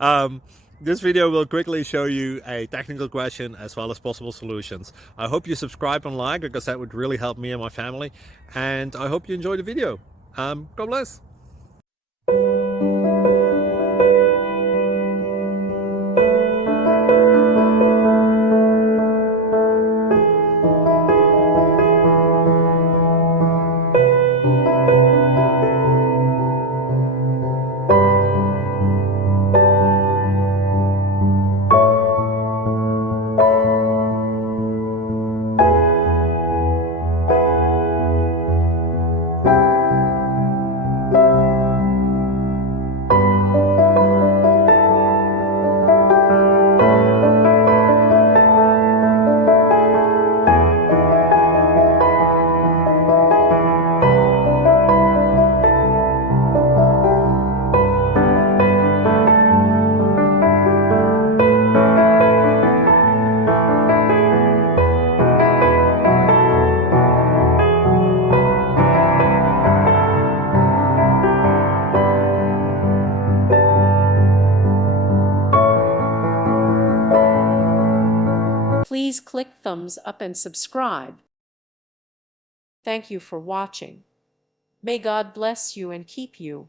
um, this video will quickly show you a technical question as well as possible solutions. I hope you subscribe and like, because that would really help me and my family. And I hope you enjoy the video. God bless. Please click thumbs up and subscribe. Thank you for watching. May God bless you and keep you.